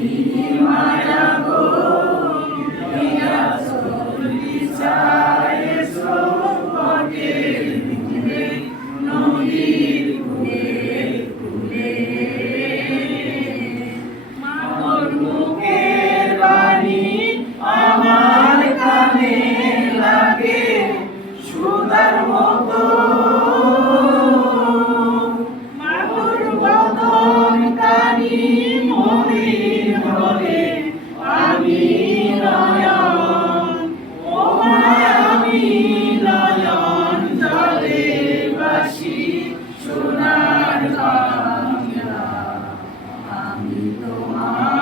Maya go, Maya so, Lisa. Amen.